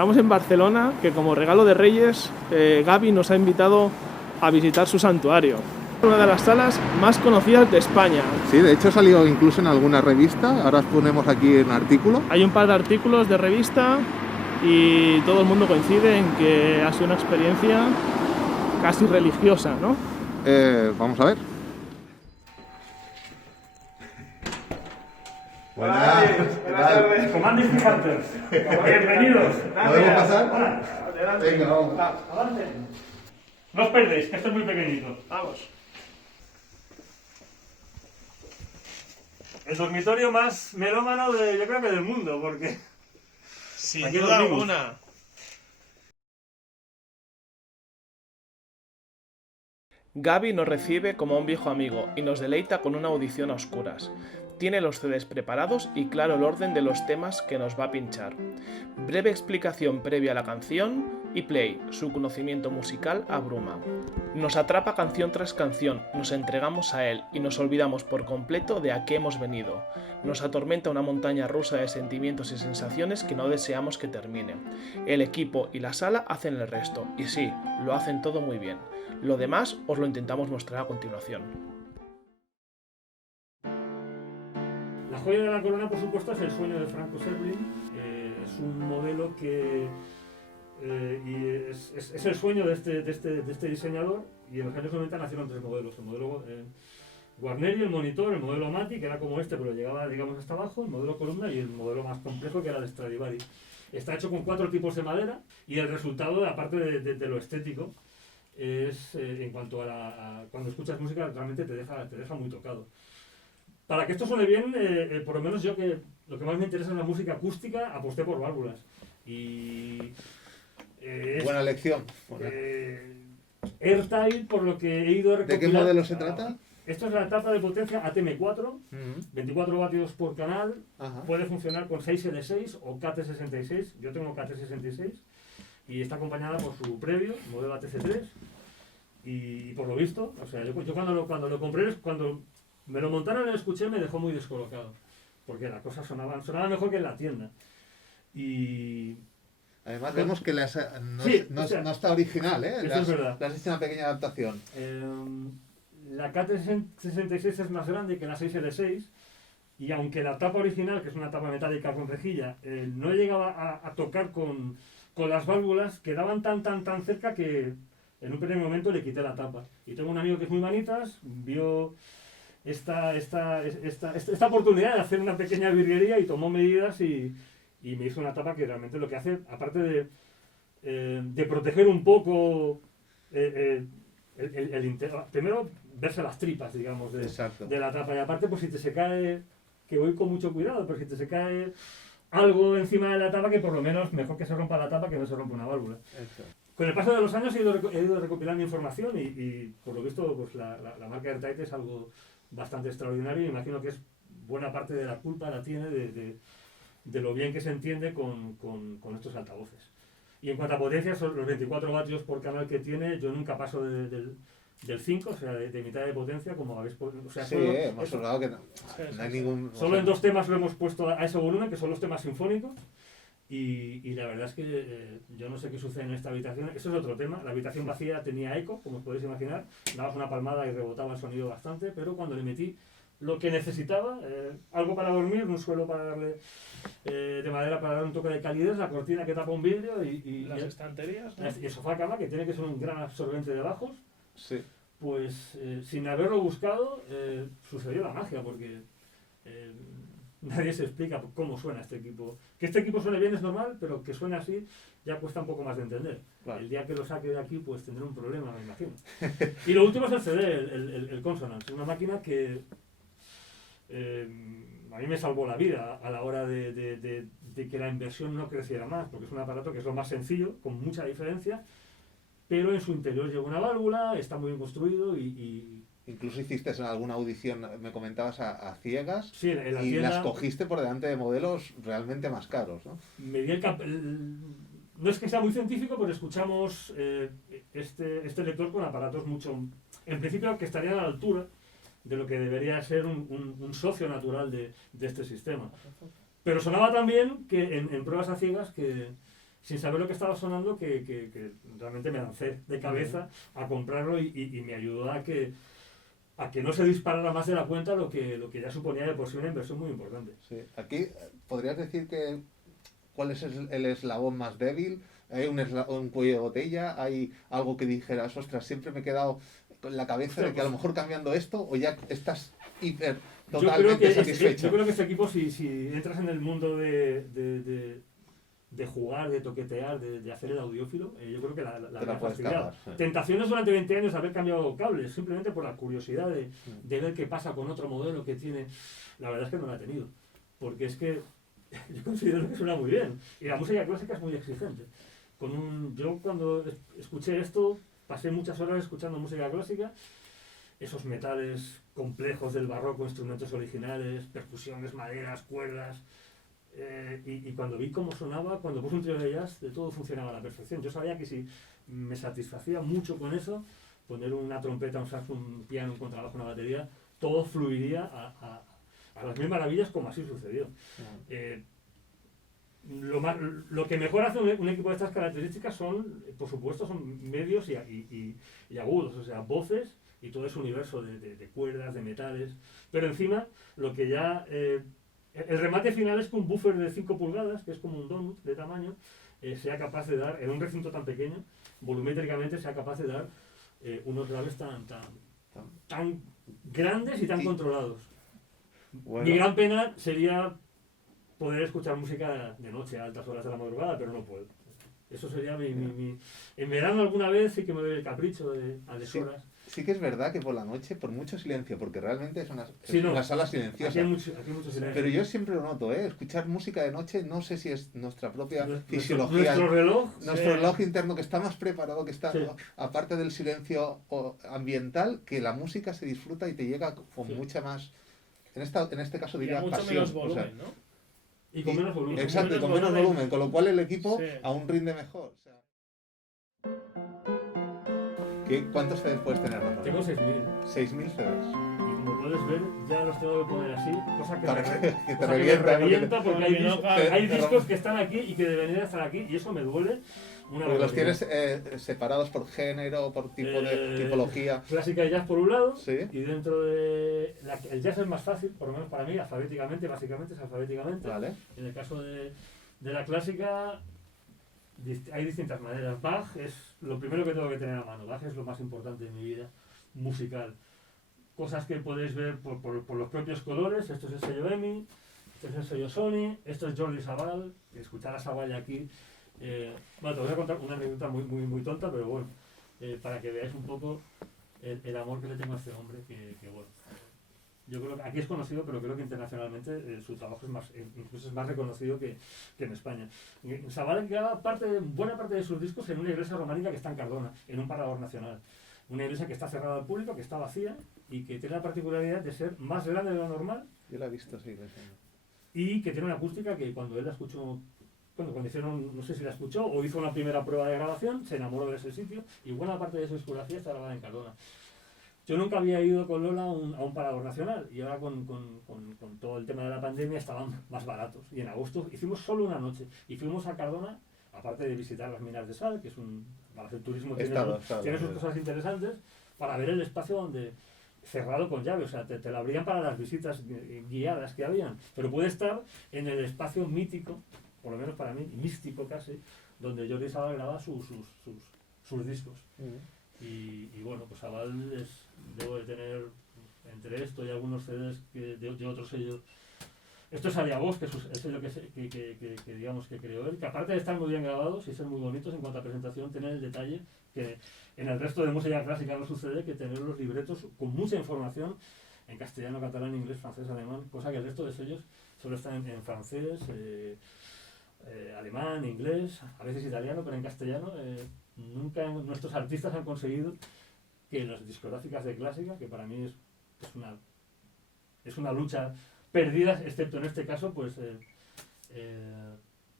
Estamos en Barcelona, que como regalo de Reyes, Gaby nos ha invitado a visitar su santuario. Una de las salas más conocidas de España. Sí, de hecho ha salido incluso en alguna revista, ahora os ponemos aquí un artículo. Hay un par de artículos de revista y todo el mundo coincide en que ha sido una experiencia casi religiosa, ¿no? Vamos a ver. Buenas tardes. Comandante Hunter. Bienvenidos. ¿Podemos pasar? Hola. Adelante. Venga, vamos. Adelante. No os perdéis, que esto es muy pequeñito. Vamos. El dormitorio más melómano yo creo que del mundo, porque Sin aquí duda dormimos. alguna. Gaby nos recibe como a un viejo amigo y nos deleita con una audición a oscuras. Tiene los CDs preparados y claro el orden de los temas que nos va a pinchar. Breve explicación previa a la canción y play, su conocimiento musical abruma. Nos atrapa canción tras canción, nos entregamos a él y nos olvidamos por completo de a qué hemos venido. Nos atormenta una montaña rusa de sentimientos y sensaciones que no deseamos que termine. El equipo y la sala hacen el resto, y sí, lo hacen todo muy bien. Lo demás os lo intentamos mostrar a continuación. La joya de la corona, por supuesto, es el sueño de Franco Serling. Es un modelo que es el sueño de este diseñador, y en los años 90 nacieron tres modelos. El modelo Guarneri, el monitor, el modelo Mati, que era como este, pero llegaba, digamos, hasta abajo, el modelo columna, y el modelo más complejo, que era el Stradivari. Está hecho con 4 tipos de madera, y el resultado, aparte de lo estético, es en cuanto a cuando escuchas música, realmente te deja muy tocado. Para que esto suene bien, por lo menos yo, que lo que más me interesa es la música acústica, aposté por válvulas. Y Buena lección. Airtime, por lo que he ido a recopilar. ¿De qué modelo se trata? Esto es la etapa de potencia ATM4, 24 vatios por canal. Ajá. Puede funcionar con 6L6 o KT66. Yo tengo KT66 y está acompañada por su previo, modelo ATC3. Y por lo visto, o sea, yo cuando lo compré, cuando me lo montaron y lo escuché, me dejó muy descolocado, porque las cosas sonaban mejor que en la tienda. Y Además vemos que no está original, ¿eh? Eso es verdad. Le has hecho una pequeña adaptación. La KT66 es más grande que la 6L6, y aunque la tapa original, que es una tapa metálica con rejilla, no llegaba a tocar con las válvulas, quedaban tan cerca que en un primer momento le quité la tapa. Y tengo un amigo que es muy manitas, vio esta oportunidad de hacer una pequeña virguería y tomó medidas y me hizo una tapa que realmente lo que hace, aparte de proteger un poco primero verse las tripas, digamos, de la tapa, y aparte, pues si te se cae, que voy con mucho cuidado, pero si te se cae algo encima de la tapa, que por lo menos mejor que se rompa la tapa que no se rompa una válvula. Exacto. Con el paso de los años he ido recopilando información y por lo visto, pues la marca Airtight es algo bastante extraordinario, y imagino que es buena parte de la culpa la tiene de lo bien que se entiende con estos altavoces. Y en cuanto a potencia, son los 24 vatios por canal que tiene. Yo nunca paso del 5, o sea, de mitad de potencia, como habéis podido. O sea, Sí, hemos hablado que no hay ningún. Solo en 2 temas lo hemos puesto a ese volumen, que son los temas sinfónicos. Y la verdad es que yo no sé qué sucede en esta habitación. Eso es otro tema. La habitación vacía tenía eco, como os podéis imaginar. Dabas una palmada y rebotaba el sonido bastante, pero cuando le metí lo que necesitaba, algo para dormir, un suelo para darle de madera para dar un toque de calidez, la cortina que tapa un vidrio y Las estanterías, ¿no? y el sofá cama, que tiene que ser un gran absorbente de bajos. Sí. Pues sin haberlo buscado, sucedió la magia, porque nadie se explica cómo suena este equipo. Que este equipo suene bien es normal, pero que suene así ya cuesta un poco más de entender. Claro. El día que lo saque de aquí, pues tendré un problema, me imagino. Y lo último es el CD, el Consonance, una máquina que a mí me salvó la vida a la hora de que la inversión no creciera más, porque es un aparato que es lo más sencillo, con mucha diferencia, pero en su interior lleva una válvula, está muy bien construido y incluso hiciste alguna audición, me comentabas, a ciegas, sí, en la y tienda, las cogiste por delante de modelos realmente más caros, ¿no? Me di no es que sea muy científico, pero escuchamos este lector con aparatos mucho, en principio, que estarían a la altura de lo que debería ser un socio natural de este sistema. Pero sonaba tan bien que en pruebas a ciegas que sin saber lo que estaba sonando, que realmente me lancé de cabeza a comprarlo y me ayudó a que no se disparara más de la cuenta lo que ya suponía de por sí una inversión muy importante. Sí. Aquí, ¿podrías decir que cuál es el eslabón más débil? ¿Hay un cuello de botella? ¿Hay algo que dijeras, ostras, siempre me he quedado con la cabeza de que a lo mejor cambiando esto, o ya estás hiper totalmente satisfecho? Yo creo que este equipo, si entras en el mundo de jugar, de toquetear, de hacer el audiófilo, yo creo que la puedes facilidad. escapar, sí. Tentaciones durante 20 años de haber cambiado cables, simplemente por la curiosidad de ver qué pasa con otro modelo que tiene. La verdad es que no la he tenido, porque es que yo considero que suena muy bien, y la música clásica es muy exigente. Yo cuando escuché esto, pasé muchas horas escuchando música clásica, esos metales complejos del barroco, instrumentos originales, percusiones, maderas, cuerdas. Y cuando vi cómo sonaba, cuando puse un trío de jazz, de todo funcionaba a la perfección. Yo sabía que si me satisfacía mucho con eso, poner una trompeta, un saxo, un piano, un contrabajo, una batería, todo fluiría a las mil maravillas, como así sucedió. Lo que mejor hace un equipo de estas características son, por supuesto, son medios y agudos, o sea, voces y todo ese universo de cuerdas, de metales. Pero encima, lo que ya... el remate final es que un buffer de 5 pulgadas, que es como un donut de tamaño, sea capaz de dar, en un recinto tan pequeño, volumétricamente sea capaz de dar unos graves tan grandes y tan controlados. Bueno. Mi gran pena sería poder escuchar música de noche a altas horas de la madrugada, pero no puedo. Eso sería En verano alguna vez sí que me doy el capricho a deshoras. Sí que es verdad que por la noche, por mucho silencio, porque realmente es una sala silenciosa. Aquí hay mucho silencio. Pero yo siempre lo noto, escuchar música de noche, no sé si es nuestra propia fisiología. Nuestro reloj interno que está más preparado, que está, sí. aparte del silencio ambiental, que la música se disfruta y te llega con mucha más, en este caso diría mucho pasión. menos volumen, ¿no? Y con menos volumen. Exacto, y con menos volumen, con lo cual el equipo Sí. aún rinde mejor. O sea, ¿cuántos CDs puedes tener? Tengo 6.000. 6.000 CDs. Y como puedes ver, ya los tengo que poner así, cosa que te me revienta, revienta porque hay, hay te discos que están aquí y que deberían estar aquí, y eso me duele. Porque los tienes separados por género, por tipo de tipología. Clásica y jazz por un lado, Sí. y dentro de... el jazz es más fácil, por lo menos para mí, alfabéticamente, básicamente es alfabéticamente. Vale. En el caso de la clásica, hay distintas maneras. Bach es lo primero que tengo que tener a mano. Bach es lo más importante de mi vida musical. Cosas que podéis ver por los propios colores. Esto es el sello EMI, este es el sello Sony, esto es Jordi Savall. Escuchar a Savall aquí... bueno, te voy a contar una anécdota muy tonta, pero bueno, para que veáis un poco el amor que le tengo a este hombre, que bueno, yo creo que aquí es conocido, pero creo que internacionalmente su trabajo es incluso es más reconocido que en España. Savall graba buena parte de sus discos en una iglesia románica que está en Cardona, en un parador nacional. Una iglesia que está cerrada al público, que está vacía y que tiene la particularidad de ser más grande de lo normal. Yo la he visto, sí. Y que tiene una acústica que cuando él la escuchó, cuando hicieron, no sé si la escuchó o hizo una primera prueba de grabación, se enamoró de ese sitio y buena parte de su discografía está grabada en Cardona. Yo nunca había ido con Lola a un parador nacional y ahora con todo el tema de la pandemia estaban más baratos. Y en agosto hicimos solo una noche y fuimos a Cardona, aparte de visitar las minas de sal, que es para hacer turismo tiene sus cosas interesantes, para ver el espacio cerrado con llave, o sea, te lo abrían para las visitas guiadas que habían, pero puede estar en el espacio mítico, por lo menos para mí, místico casi, donde Jordi Savall graba sus discos. Y bueno, pues Savall debo de tener entre esto y algunos CDs de otros sellos. Esto es Aliavox, que es el sello que digamos que creó él, que aparte de estar muy bien grabados y ser muy bonitos en cuanto a presentación, tener el detalle que en el resto de música clásica no sucede, que tener los libretos con mucha información en castellano, catalán, inglés, francés, alemán, cosa que el resto de sellos solo están en francés, alemán, inglés, a veces italiano, pero en castellano nunca nuestros artistas han conseguido que las discográficas de clásica, que para mí es una lucha perdida, excepto en este caso, pues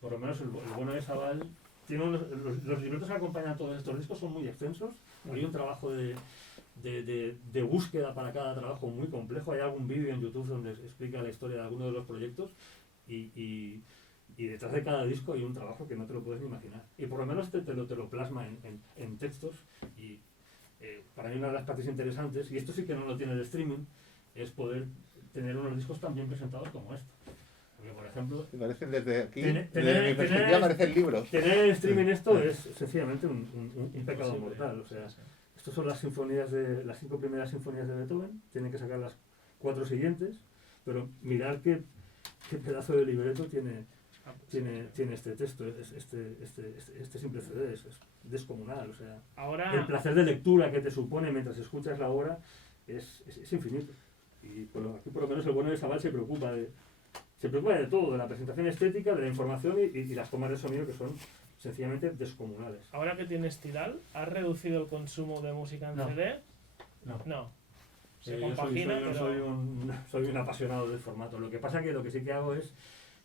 por lo menos el bueno de Savall tiene los libretos que acompañan todos estos discos son muy extensos, hay un trabajo de búsqueda para cada trabajo muy complejo, hay algún vídeo en YouTube donde explica la historia de algunos de los proyectos y Y detrás de cada disco hay un trabajo que no te lo puedes ni imaginar. Y por lo menos te lo plasma en textos. Y para mí una de las partes interesantes, y esto sí que no lo tiene el streaming, es poder tener unos discos tan bien presentados como estos. Porque, por ejemplo, Me parecen desde aquí, Tener- desde mi perspectiva, parecen libros. tener en streaming esto es sencillamente un pecado Imposible. mortal. O sea, Sí, sí. estas son las sinfonías las 5 primeras sinfonías de Beethoven, tienen que sacar las 4 siguientes, pero mirad qué pedazo de libreto tiene este texto, este simple CD, es descomunal. O sea, el Ahora, placer de lectura que te supone mientras escuchas la obra es infinito. Y aquí por lo menos el bueno de Sabal se preocupa de todo, de la presentación estética, de la información y las tomas de sonido que son sencillamente descomunales. ahora que tienes Tidal, ¿has reducido el consumo de música en No. CD? No. No. Se Yo compagina, pero... soy un apasionado del formato. Lo que pasa que lo que sí que hago es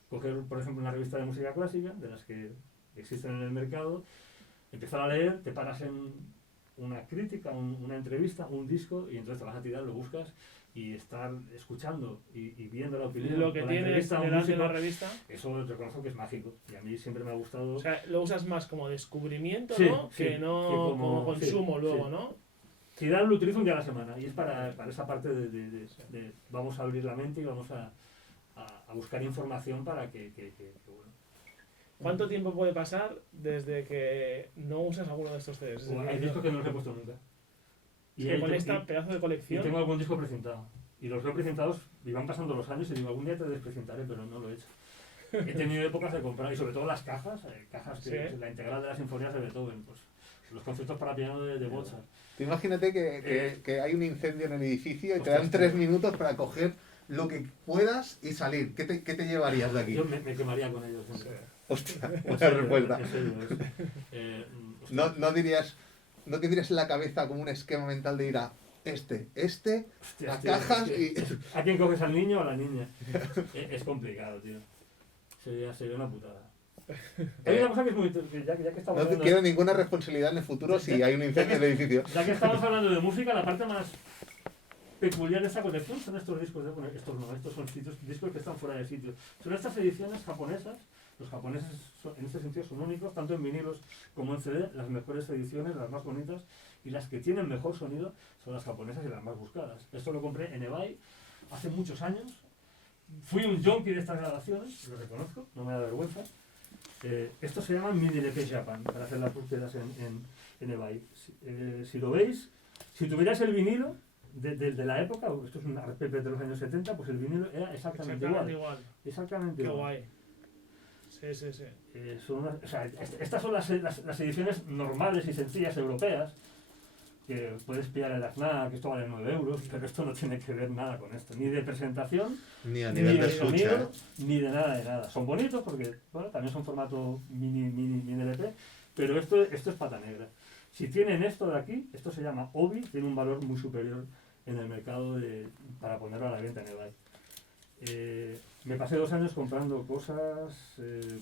coger, por ejemplo, una revista de música clásica, de las que existen en el mercado, empezar a leer, te paras en una crítica, una entrevista, un disco, y entonces te vas a tirar, lo buscas, y estar escuchando y viendo la opinión Lo que o la tienes entrevista a un delante de músico, la revista, eso reconozco que es mágico. Y a mí siempre me ha gustado... o sea, lo usas más como descubrimiento, Sí, ¿no? sí, Que no que como consumo sí, luego, sí. ¿no? Tidal lo utilizo un día a la semana, y es para esa parte de vamos a abrir la mente y vamos a buscar información para que bueno. ¿Cuánto tiempo puede pasar desde que no usas alguno de estos CDs? Es decir, Hay discos que no los he puesto nunca. es que hay- con esta pedazo de y colección... tengo algún disco precintado. Y los veo precintados y van pasando los años y digo, algún día te desprecintaré, pero no lo he hecho. He tenido épocas de comprar, y sobre todo las cajas que Sí. la integral de las sinfonías de Beethoven, pues los conciertos para piano de Mozart. Tú imagínate que hay un incendio en el edificio y te Ostras, dan 3 tío. minutos para coger lo que puedas y salir. ¿Qué te llevarías de aquí? Yo me quemaría con ellos. siempre. Hostia, En buena serio, respuesta. en serio, hostia. No tendrías en la cabeza como un esquema mental de ir a este, Hostia, a tío, cajas es y... que- ¿A quién coges, al niño o a la niña? Es complicado, tío. Sería una putada. Hay una cosa que es muy... Ya que estamos No te hablando- quiero ninguna responsabilidad en el futuro si hay un incendio en el edificio. Ya que estamos hablando de música, la parte más peculiar de esta colección son estos discos. Estos son discos que están fuera de sitio. Son estas ediciones japonesas. Los japoneses en este sentido son únicos, tanto en vinilos como en CD. Las mejores ediciones, las más bonitas y las que tienen mejor sonido son las japonesas y las más buscadas. Esto lo compré en eBay hace muchos años. Fui un junkie de estas grabaciones, lo reconozco, no me da vergüenza. Esto se llama Mini LP Japan, para hacer las búsquedas en eBay. Si lo veis, si tuvierais el vinilo de la época, esto es un RPP de los años 70, pues el vinilo era exactamente igual. Exactamente Qué igual. guay. Sí, sí, sí. Estas son las ediciones normales y sencillas europeas, que puedes pillar en la FNAC, que esto vale 9 euros, pero esto no tiene que ver nada con esto, ni de presentación, Ni a ni nivel de de escucha. sonido, ni de nada. Son bonitos porque bueno, también son formato mini LP, pero esto es pata negra. Si tienen esto de aquí, esto se llama Obi, tiene un valor muy superior en el mercado para ponerlo a la venta en eBay. Me pasé 2 años comprando cosas,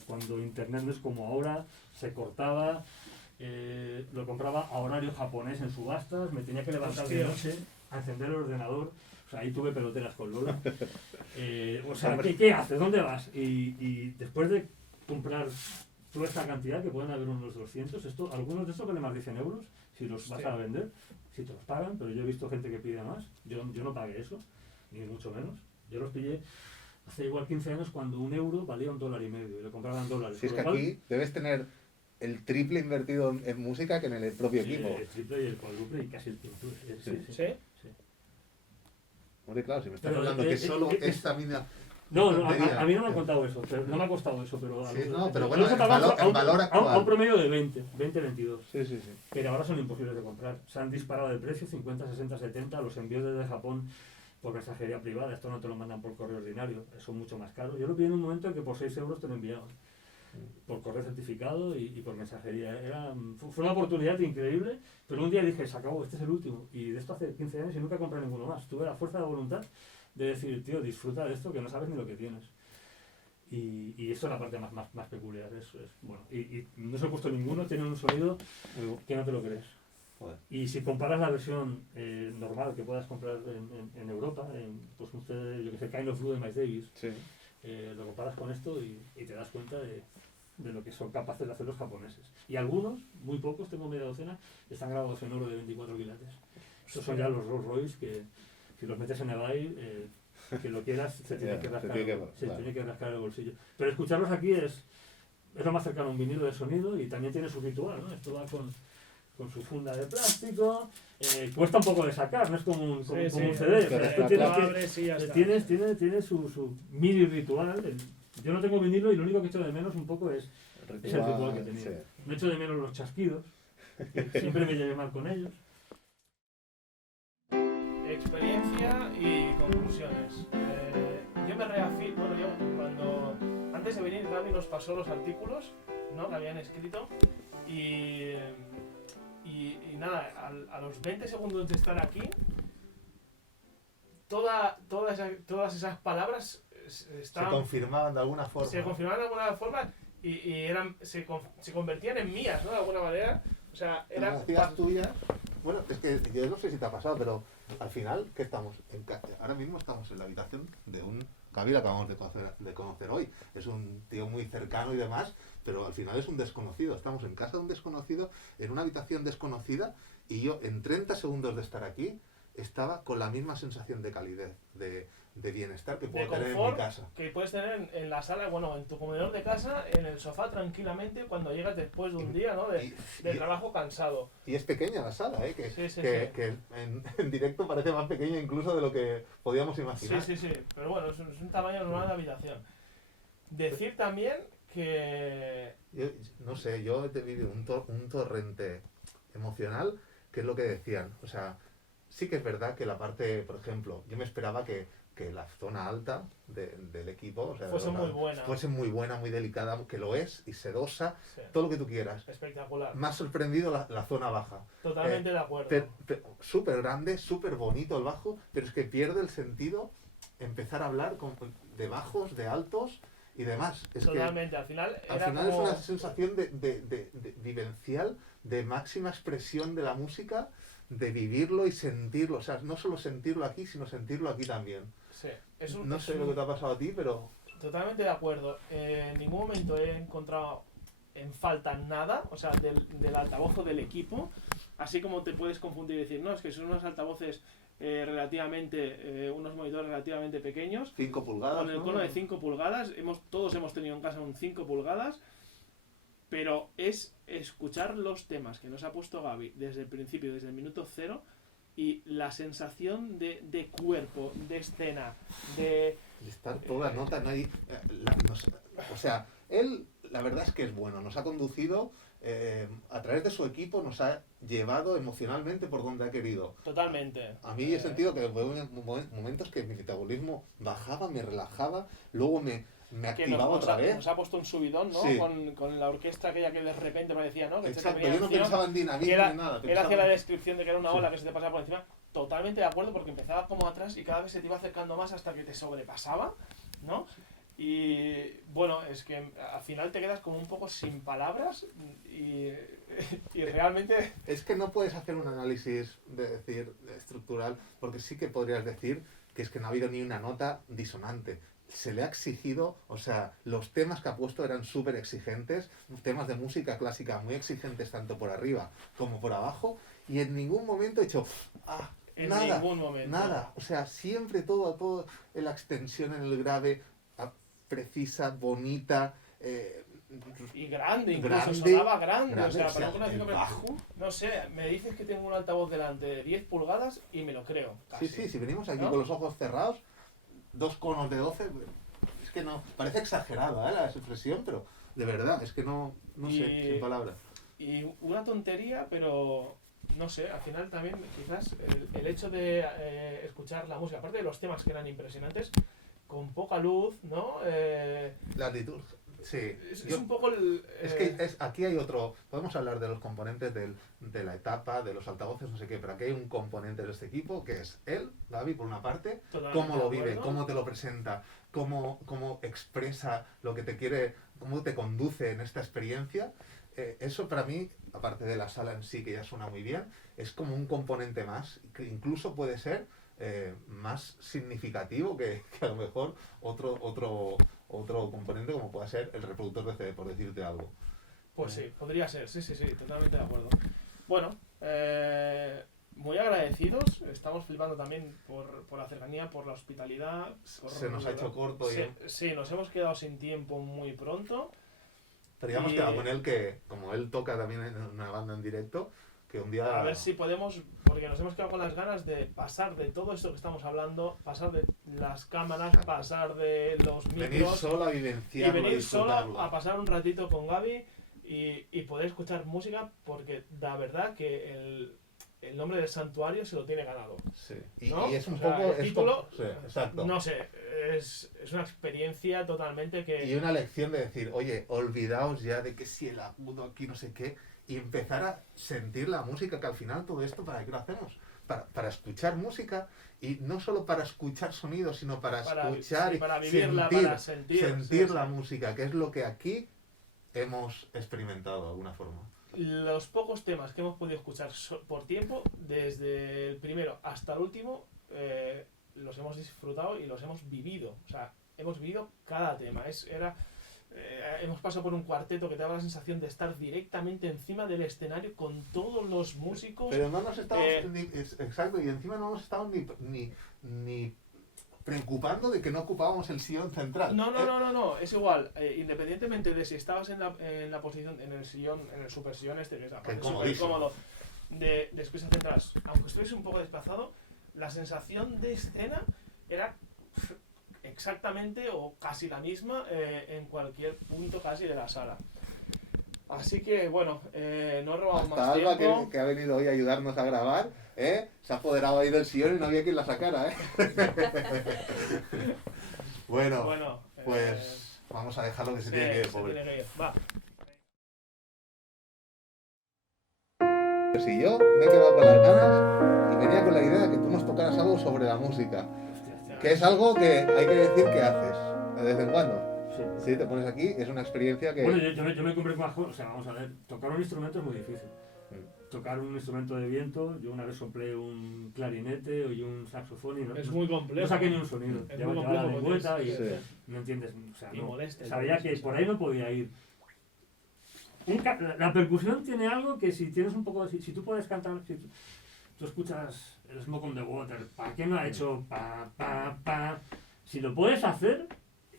cuando internet no es como ahora, se cortaba, lo compraba a horario japonés en subastas, me tenía que levantar de Hostia. noche a encender el ordenador, o sea, ahí tuve peloteras con Lola. O sea, ¿qué haces? ¿Dónde vas? Y después de comprar toda esta cantidad, que pueden haber unos 200, algunos de estos valen más de 100 euros, si los vas a vender, si te los pagan, pero yo he visto gente que pide más, yo no pagué eso, ni mucho menos, yo los pillé hace igual 15 años cuando $1 valía $1,50 y lo compraban dólares. Si es con que lo cual, aquí debes tener el triple invertido en música que en el propio equipo. el triple y el cuádruple y casi el quintuple. Sí. ¿Sí? Hombre, claro, si me estás Pero, hablando que solo esta mina... No, tontería. a mí no me han contado eso, no me ha costado eso, pero... Sí, no, pero yo bueno, los he el pagado valor- el valor a actual. un promedio de 20-22. Sí. Pero ahora son imposibles de comprar. Se han disparado de precio, 50, 60, 70. Los envíos desde Japón por mensajería privada, esto no te lo mandan por correo ordinario, son mucho más caros. Yo lo pillé en un momento en que por 6 euros te lo enviaban. Por correo certificado y por mensajería. Fue una oportunidad increíble, pero un día dije, se acabó, este es el último. Y de esto hace 15 años y nunca compré ninguno más. Tuve la fuerza de voluntad de decir, tío, disfruta de esto que no sabes ni lo que tienes. Y eso es la parte más peculiar. Bueno. Y no se ha puesto ninguno, tienen un sonido que no te lo crees. Joder. Y si comparas la versión normal que puedas comprar en Europa, pues un CD, yo que sé, Kind of Blue de Miles Davis, Sí. lo comparas con esto y te das cuenta de lo que son capaces de hacer los japoneses. Y algunos, muy pocos, tengo media docena, están grabados en oro de 24 quilates. Estos son ya los Rolls Royce que si los metes en eBay, que lo quieras, se tiene que rascar el bolsillo. Pero escucharlos aquí es lo más cercano a un vinilo de sonido y también tiene su ritual, ¿no? Esto va con su funda de plástico, cuesta un poco de sacar, no es como un CD. Tiene su mini ritual. Yo no tengo vinilo y lo único que echo de menos un poco es el ritual que tenía. Sí. No echo de menos los chasquidos, que siempre me llevé mal con ellos. Experiencia y conclusiones. Yo me reafirmo, cuando antes de venir Gaby nos pasó los artículos, ¿no?, que habían escrito y nada, a los 20 segundos de estar aquí, todas esas palabras Se confirmaban de alguna forma. Se confirmaban de alguna forma y se convertían en mías, ¿no?, de alguna manera. O sea, eran hacías tuyas. Bueno, es que yo no sé si te ha pasado, pero al final, ¿qué estamos? Ahora mismo estamos en la habitación de un Gaby, lo acabamos de conocer hoy. Es un tío muy cercano y demás, pero al final es un desconocido. Estamos en casa de un desconocido, en una habitación desconocida, y yo en 30 segundos de estar aquí estaba con la misma sensación de calidez, de bienestar que puedo tener en mi casa. Que puedes tener en la sala, bueno, en tu comedor de casa, en el sofá tranquilamente cuando llegas después de un día, ¿no?, de trabajo cansado. Y es pequeña la sala, que en directo parece más pequeña incluso de lo que podíamos imaginar. Sí, pero bueno, es un tamaño normal de habitación. Decir también que... Yo he vivido un torrente emocional, que es lo que decían. O sea, sí que es verdad que la parte, por ejemplo, yo me esperaba que la zona alta del equipo, o sea, fuese muy buena, muy delicada, que lo es, y sedosa, todo lo que tú quieras. Espectacular. Me ha sorprendido la zona baja. Totalmente de acuerdo. Súper grande, súper bonito el bajo, pero es que pierde el sentido empezar a hablar de bajos, de altos y demás. Totalmente, al final es una sensación de vivencial, de máxima expresión de la música, de vivirlo y sentirlo. O sea, no solo sentirlo aquí, sino sentirlo aquí también. Sí. No sé lo que te ha pasado a ti, pero... Totalmente de acuerdo. En ningún momento he encontrado en falta nada, o sea, del altavoz o del equipo. Así como te puedes confundir y decir, no, es que son unos altavoces unos monitores relativamente pequeños. 5 pulgadas. Con el cono de 5 pulgadas. Todos hemos tenido en casa un 5 pulgadas. Pero es escuchar los temas que nos ha puesto Gaby desde el principio, desde el minuto 0, y la sensación de cuerpo, de escena, de estar todas las notas, o sea, él, la verdad es que es bueno, nos ha conducido a través de su equipo, nos ha llevado emocionalmente por donde ha querido. Totalmente. A mí he sentido que hubo momentos que mi metabolismo bajaba, me relajaba, luego me activaba otra vez. Nos ha puesto un subidón, ¿no? Sí. con la orquesta aquella que de repente parecía, ¿no? Que exacto, yo no pensaba en dinamismo ni nada. Él hacía la descripción de que era una ola que se te pasaba por encima. Totalmente de acuerdo, porque empezaba como atrás y cada vez se te iba acercando más hasta que te sobrepasaba, ¿no? Y bueno, es que al final te quedas como un poco sin palabras y realmente... Es que no puedes hacer un análisis estructural, porque sí que podrías decir que es que no ha habido ni una nota disonante. Se le ha exigido, o sea, los temas que ha puesto eran súper exigentes, temas de música clásica muy exigentes tanto por arriba como por abajo, y en ningún momento he hecho... ningún momento. Nada, o sea, siempre todo en la extensión, en el grave, precisa, bonita, y grande, incluso sonaba grande, o sea, para un bajo. No sé, me dices que tengo un altavoz delante de 10 pulgadas y me lo creo. Casi. Sí, si venimos aquí con los ojos cerrados, 2 conos de 12, es que no, parece exagerada la expresión, pero de verdad, es que no sé, sin palabras. Y una tontería, pero no sé, al final también quizás el hecho de escuchar la música, aparte de los temas que eran impresionantes, con poca luz, ¿no? La liturgia. Sí. Es un poco aquí hay otro... Podemos hablar de los componentes de la etapa, de los altavoces, no sé qué, pero aquí hay un componente de este equipo que es él, Gaby, por una parte, cómo lo vive, cómo te lo presenta, cómo expresa lo que te quiere, cómo te conduce en esta experiencia. Eso para mí, aparte de la sala en sí, que ya suena muy bien, es como un componente más, que incluso puede ser más significativo que a lo mejor otro componente como pueda ser el reproductor de CD, por decirte algo. Pues sí, podría ser, sí, totalmente de acuerdo. Bueno, muy agradecidos, estamos flipando también por la cercanía, por la hospitalidad. Se nos ha hecho corto. Sí, nos hemos quedado sin tiempo muy pronto. Pero ya hemos quedado con él que, como él toca también en una banda en directo, que un día... A ver si podemos, porque nos hemos quedado con las ganas de pasar de todo esto que estamos hablando, pasar de las cámaras, pasar de los micros... Venir solo a vivenciarlo, y venir solo a pasar un ratito con Gaby y poder escuchar música, porque la verdad que el nombre del santuario se lo tiene ganado. Sí. ¿No? Y es un o sea, poco... el título, sí, exacto. no sé, es una experiencia totalmente que... Y una lección de decir, oye, olvidaos ya de que si el agudo aquí no sé qué, y empezar a sentir la música, que al final todo esto, ¿para qué lo hacemos? Para escuchar música, y no solo para escuchar sonidos, sino para escuchar y para y vivirla, para sentir la música, que es lo que aquí hemos experimentado de alguna forma. Los pocos temas que hemos podido escuchar por tiempo, desde el primero hasta el último, los hemos disfrutado y los hemos vivido. O sea, hemos vivido cada tema. Hemos pasado por un cuarteto que te daba la sensación de estar directamente encima del escenario con todos los músicos. Pero no nos estamos... exacto, y encima no nos estamos ni preocupando de que no ocupábamos el sillón central. No, es igual. Independientemente de si estabas en la posición, en el sillón, en el super sillón este, que es súper cómodo, de escuchar central, aunque estuviese un poco desplazado, la sensación de escena era exactamente o casi la misma en cualquier punto casi de la sala. Así que bueno, no robamos más Alba, tiempo. que ha venido hoy a ayudarnos a grabar, se ha apoderado ahí del sillón y no había quien la sacara. Bueno, pues vamos a dejarlo que se tiene que ir, pobre. Va. Si yo me he quedado con las ganas y venía con la idea de que tú nos tocaras algo sobre la música, que es algo que hay que decir que haces de vez en cuando. Sí, te pones aquí, es una experiencia que... Bueno, yo me compré más cosas, o sea, vamos a ver, tocar un instrumento es muy difícil. Tocar un instrumento de viento, yo una vez soplé un clarinete y un saxofón y es muy complejo. No saqué ni un sonido. Lleva la lengüeta y sí. no entiendes, o sea, no, molesta, sabía que por ahí no podía ir. La percusión tiene algo que si tienes un poco, si tú puedes cantar, si tú escuchas el Smoke on the Water, ¿para qué no ha hecho pa, pa, pa? Si lo puedes hacer,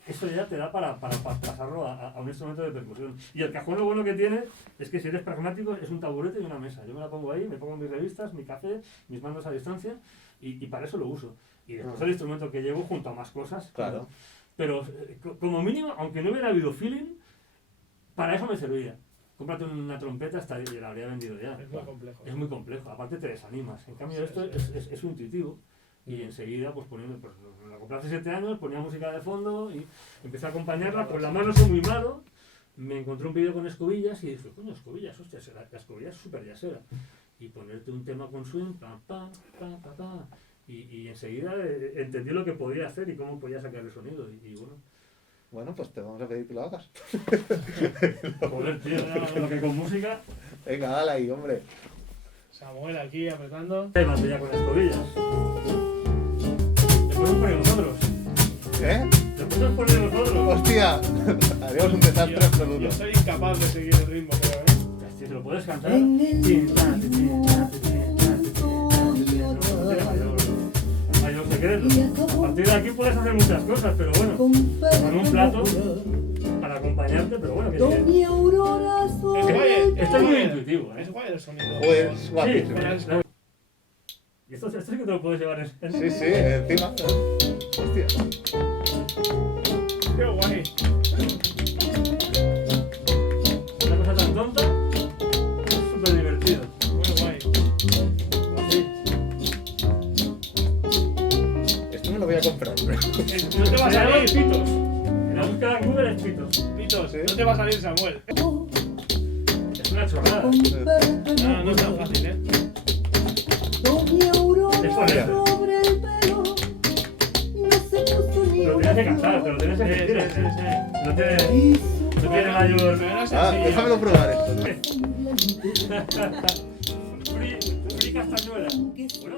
eso ya te da para pasarlo a un instrumento de percusión. Y el cajón lo bueno que tiene es que si eres pragmático es un taburete y una mesa. Yo me la pongo ahí, me pongo mis revistas, mi café, mis mandos a distancia y para eso lo uso. Y después el instrumento que llevo junto a más cosas. Claro. Pero como mínimo, aunque no hubiera habido feeling, para eso me servía. Cómprate una trompeta, y la habría vendido ya. Es muy complejo. Es muy complejo, aparte te desanimas. En cambio esto es intuitivo. Y enseguida, pues poniendo, pues la compré hace 7 años, ponía música de fondo y empecé a acompañarla. Pues la mano soy muy malo, me encontré un vídeo con escobillas y dije, coño, escobillas, hostia, la escobilla es súper yasera. Y ponerte un tema con swing, pa, pa, pa, pa, pa. Y enseguida entendí lo que podía hacer y cómo podía sacar el sonido. Y bueno. Bueno, pues te vamos a pedir que lo hagas. Joder, tío, lo que con música. Venga, dale ahí, hombre. Samuel aquí apretando. Hay batería con escobillas. Después nos ponemos nosotros. Después nos ponemos nosotros. ¡Hostia! Haríamos un desastre absoluto. Yo soy incapaz de seguir el ritmo, pero Si te lo puedes cantar. Hay un secreto. A partir de aquí puedes hacer muchas cosas, pero bueno, con un plato para acompañarte, pero bueno, que sí. Esto es muy intuitivo, es guay el sonido. Pues guapísimo. Sí, y esto sí que te lo puedes llevar en... Sí, encima. Hostia. Qué guay. Una cosa tan tonta, es súper divertido. Muy guay. Así. Esto me lo voy a comprar. No te va a salir, Pitos. En la búsqueda en Google es Pitos. Pitos, ¿Sí? no te va a salir, Samuel. Es una chorrada. No es tan fácil, ¿eh? Es por eso. Lo tienes que cantar, te lo tienes que sentir. No tiene mayor... Déjamelo probar esto. Free castañuela. Bueno,